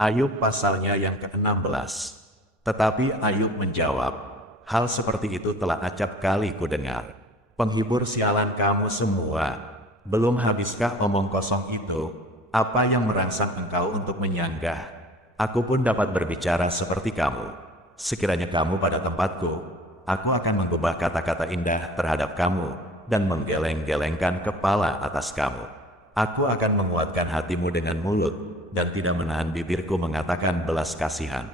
Ayub pasalnya yang ke-16. Tetapi Ayub menjawab, hal seperti itu telah acap kali kudengar. Penghibur sialan kamu semua. Belum habiskah omong kosong itu? Apa yang merangsang engkau untuk menyanggah? Aku pun dapat berbicara seperti kamu. Sekiranya kamu pada tempatku, aku akan menggubah kata-kata indah terhadap kamu dan menggeleng-gelengkan kepala atas kamu. Aku akan menguatkan hatimu dengan mulut dan tidak menahan bibirku mengatakan belas kasihan.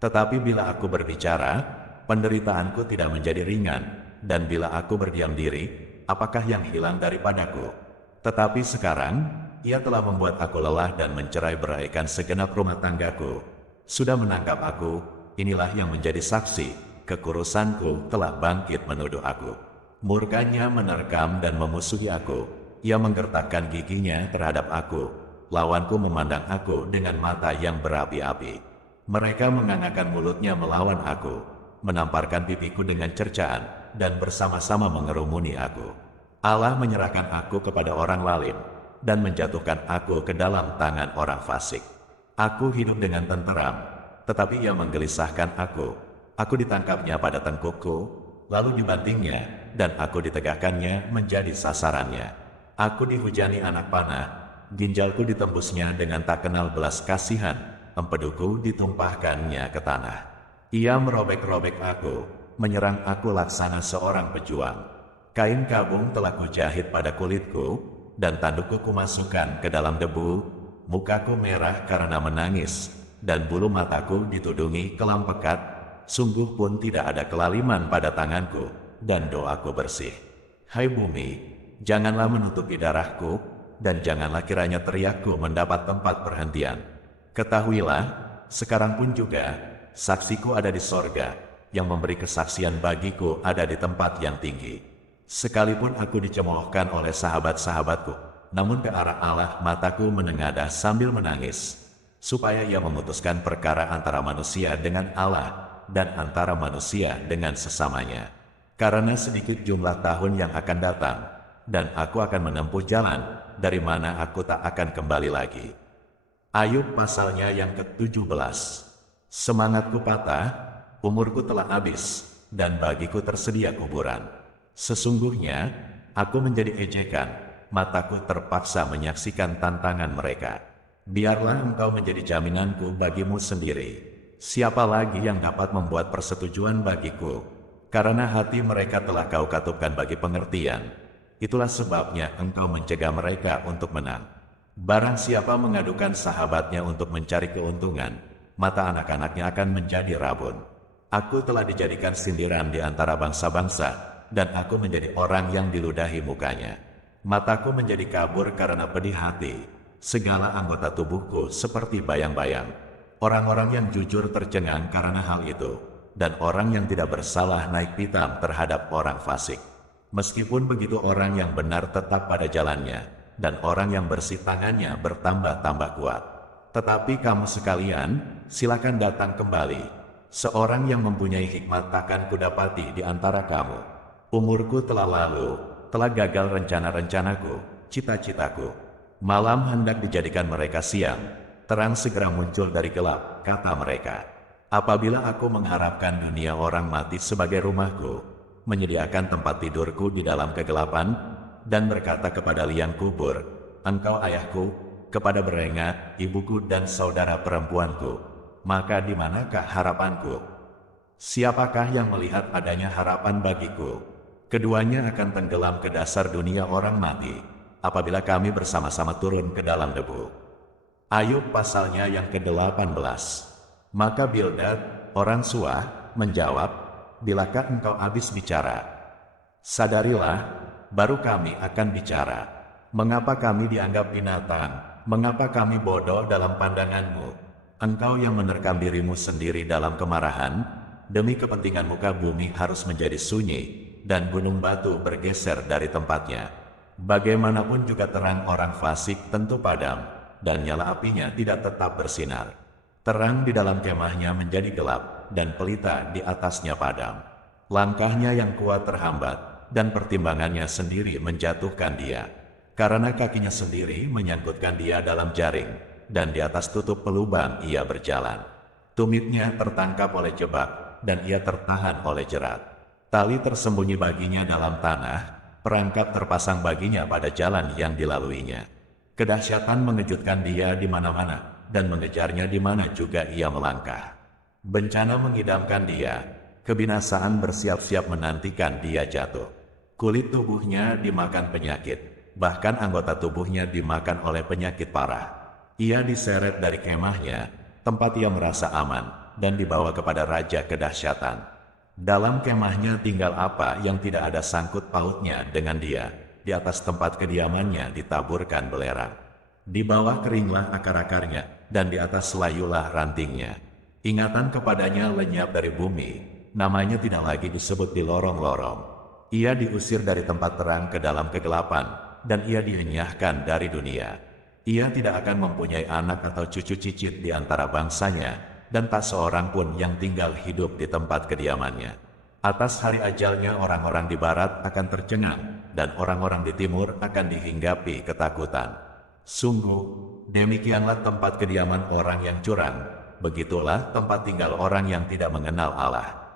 Tetapi bila aku berbicara, penderitaanku tidak menjadi ringan, dan bila aku berdiam diri, apakah yang hilang daripadaku? Tetapi sekarang, ia telah membuat aku lelah dan mencerai-beraikan segenap rumah tanggaku. Sudah menangkap aku, inilah yang menjadi saksi, kekurusanku telah bangkit menuduh aku. Murkanya menerkam dan memusuhi aku, ia menggertakkan giginya terhadap aku. Lawanku memandang aku dengan mata yang berapi-api. Mereka menganakan mulutnya melawan aku, menamparkan pipiku dengan cercaan, dan bersama-sama mengerumuni aku. Allah menyerahkan aku kepada orang lalim, dan menjatuhkan aku ke dalam tangan orang fasik. Aku hidup dengan tenteram, tetapi ia menggelisahkan aku. Aku ditangkapnya pada tengkukku, lalu dibantingnya, dan aku ditegakkannya menjadi sasarannya. Aku dihujani anak panah, ginjalku ditembusnya dengan tak kenal belas kasihan, empeduku ditumpahkannya ke tanah. Ia merobek-robek aku, menyerang aku laksana seorang pejuang. Kain kabung telah kujahit pada kulitku, dan tandukku kumasukkan ke dalam debu. Mukaku merah karena menangis, dan bulu mataku ditudungi kelam pekat. Sungguh pun tidak ada kelaliman pada tanganku, dan doaku bersih. Hai bumi, janganlah menutupi darahku, dan janganlah kiranya teriakku mendapat tempat perhentian. Ketahuilah, sekarang pun juga, saksiku ada di sorga, yang memberi kesaksian bagiku ada di tempat yang tinggi. Sekalipun aku dicemoohkan oleh sahabat-sahabatku, namun ke arah Allah mataku menengadah sambil menangis, supaya ia memutuskan perkara antara manusia dengan Allah, dan antara manusia dengan sesamanya. Karena sedikit jumlah tahun yang akan datang, dan aku akan menempuh jalan, dari mana aku tak akan kembali lagi. Ayub pasalnya yang ke-17. Semangatku patah, umurku telah habis, dan bagiku tersedia kuburan. Sesungguhnya, aku menjadi ejekan, mataku terpaksa menyaksikan tantangan mereka. Biarlah engkau menjadi jaminanku bagimu sendiri. Siapa lagi yang dapat membuat persetujuan bagiku? Karena hati mereka telah kau katupkan bagi pengertian. Itulah sebabnya engkau mencegah mereka untuk menang. Barang siapa mengadukan sahabatnya untuk mencari keuntungan, mata anak-anaknya akan menjadi rabun. Aku telah dijadikan sindiran di antara bangsa-bangsa, dan aku menjadi orang yang diludahi mukanya. Mataku menjadi kabur karena pedih hati. Segala anggota tubuhku seperti bayang-bayang. Orang-orang yang jujur tercengang karena hal itu, dan orang yang tidak bersalah naik pitam terhadap orang fasik. Meskipun begitu orang yang benar tetap pada jalannya, dan orang yang bersih tangannya bertambah-tambah kuat. Tetapi kamu sekalian, silakan datang kembali. Seorang yang mempunyai hikmat takkan kudapati di antara kamu. Umurku telah lalu, telah gagal rencana-rencanaku, cita-citaku. Malam hendak dijadikan mereka siang, terang segera muncul dari gelap, kata mereka. Apabila aku mengharapkan dunia orang mati sebagai rumahku, menyediakan tempat tidurku di dalam kegelapan, dan berkata kepada liang kubur, engkau ayahku, kepada berengat, ibuku dan saudara perempuanku, maka di manakah harapanku? Siapakah yang melihat adanya harapan bagiku? Keduanya akan tenggelam ke dasar dunia orang mati, apabila kami bersama-sama turun ke dalam debu. Ayub pasalnya yang ke-18. Maka Bildad, orang Suah, menjawab, bilakah engkau habis bicara? Sadarilah, baru kami akan bicara. Mengapa kami dianggap binatang? Mengapa kami bodoh dalam pandanganmu? Engkau yang menerkam dirimu sendiri dalam kemarahan, demi kepentingan muka bumi harus menjadi sunyi, dan gunung batu bergeser dari tempatnya. Bagaimanapun juga terang orang fasik tentu padam, dan nyala apinya tidak tetap bersinar. Terang di dalam kemahnya menjadi gelap, dan pelita di atasnya padam. Langkahnya yang kuat terhambat, dan pertimbangannya sendiri menjatuhkan dia. Karena kakinya sendiri menyangkutkan dia dalam jaring, dan di atas tutup pelubang ia berjalan. Tumitnya tertangkap oleh jebak, dan ia tertahan oleh jerat. Tali tersembunyi baginya dalam tanah, perangkap terpasang baginya pada jalan yang dilaluinya. Kedahsyatan mengejutkan dia di mana-mana, dan mengejarnya di mana juga ia melangkah. Bencana mengidamkan dia, kebinasaan bersiap-siap menantikan dia jatuh. Kulit tubuhnya dimakan penyakit, bahkan anggota tubuhnya dimakan oleh penyakit parah. Ia diseret dari kemahnya, tempat ia merasa aman, dan dibawa kepada Raja Kedahsyatan. Dalam kemahnya tinggal apa yang tidak ada sangkut pautnya dengan dia. Di atas tempat kediamannya ditaburkan belerang. Di bawah keringlah akar-akarnya, dan di atas selayulah rantingnya. Ingatan kepadanya lenyap dari bumi, namanya tidak lagi disebut di lorong-lorong. Ia diusir dari tempat terang ke dalam kegelapan, dan ia dienyahkan dari dunia. Ia tidak akan mempunyai anak atau cucu cicit di antara bangsanya, dan tak seorang pun yang tinggal hidup di tempat kediamannya. Atas hari ajalnya orang-orang di barat akan tercengang, dan orang-orang di timur akan dihinggapi ketakutan. Sungguh, demikianlah tempat kediaman orang yang curang, begitulah tempat tinggal orang yang tidak mengenal Allah.